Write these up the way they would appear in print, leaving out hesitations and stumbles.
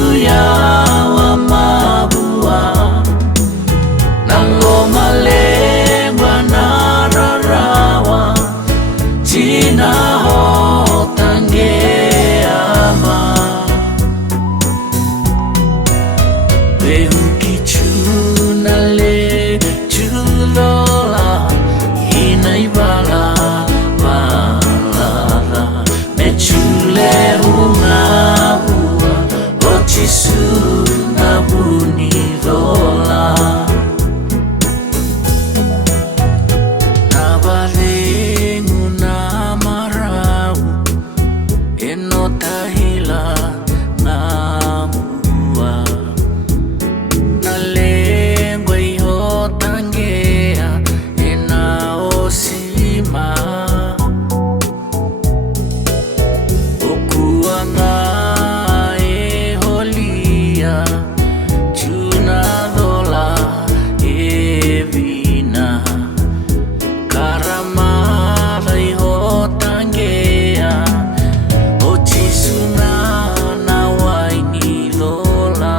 chuya wa mabua nangoma lengwa na rarawa tina hotange ama behukichuna le chulola inaibala balala mechule unabua ochisuna bunilola nabalengu na marau enotahila ngamua nalengwa ihotangea enaosima okuanga eholia chunadola evina karamada ihotangea ochisuna na wainilola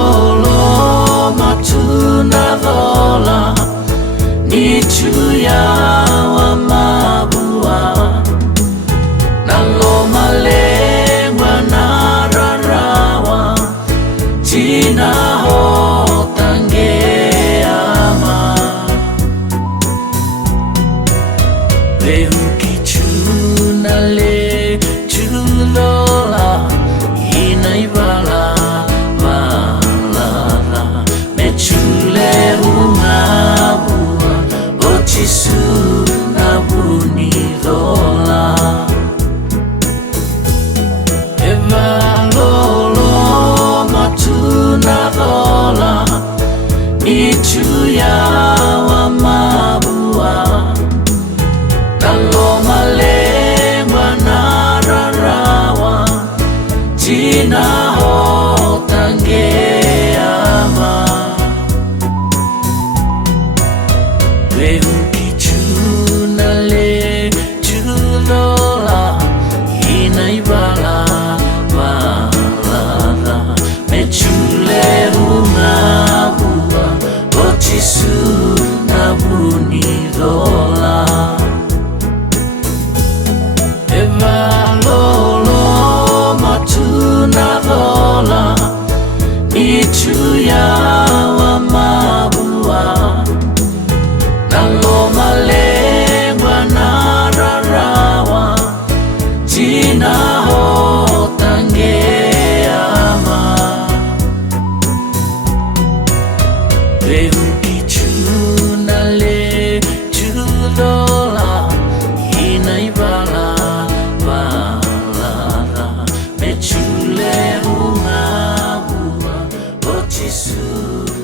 evalolo matunadola nichuya wa mabua nangoma lengwa na rarawa tina hotangeama behukichuna le chulola inaibala balala mechule unabua ochisuna bunilola evalolo matunadola nichuya wa mabua nangoma lengwa na rarawa tina hotangeama behukichuna le chulola inaibala balala mechule unabua ochisuna bunilola evalolo matunadola nichuya wa mabua nangoma lengwa na rarawa tina hotangeama behukichuna le chulola inaibala balala mechule unabua ochisuna